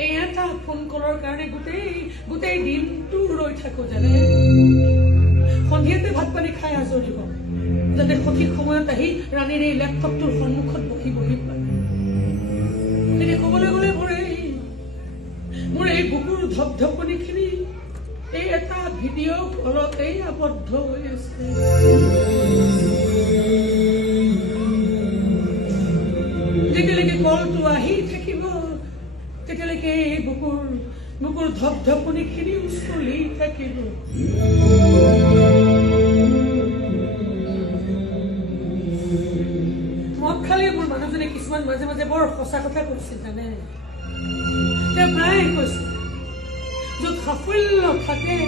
এই এটা ফোন কলৰ কাৰণে গোটেই দিনটো ৰৈ থাকো জানে সন্ধিয়াতে ভাত পানী খাই আজৰি হওঁ যাতে সঠিক সময়ত আহি ৰাণীৰ এই লেপটপটোৰ সন্মুখত বহি পায় এনে ক'বলৈ গ'লে মোৰ এই বুকুৰ ধপধপনিখিনি এই এটা ভিডিঅ' কলতেই আবদ্ধ হৈ আছে যেতিয়ালৈকে কলটো আহি থাকিব তেতিয়ালৈকে এই বুকুৰ ধপধপনিখিনিও চলি থাকিব মোক খালি মোৰ মানুহজনে কিছুমান মাজে মাজে বৰ সঁচা কথা কৈছিল জানে তেওঁ প্ৰায় কৈছিল য'ত সাফল্য থাকে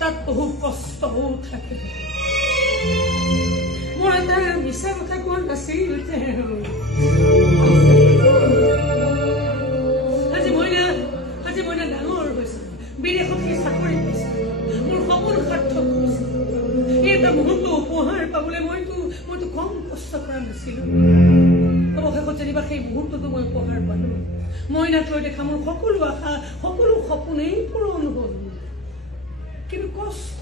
তাত বহু কষ্টও থাকে মোৰ এটা মিছা কথা কোৱা নাছিল আজি মই ডাঙৰ হৈছিল বিদেশত সেই চাকৰি পাইছিল মোৰ সপোন সাৰ্থক হৈছিল এই এটা মুহূৰ্ত উপহাৰ পাবলৈ মইতো কম কষ্ট কৰা নাছিলো অৱশেষত যেনিবা সেই মুহূৰ্তটো মই উপহাৰ পালো মইনাক লৈ দেখা মোৰ সকলো আশা সকলো সপোনেই পূৰণ হ'ল কিন্তু কষ্ট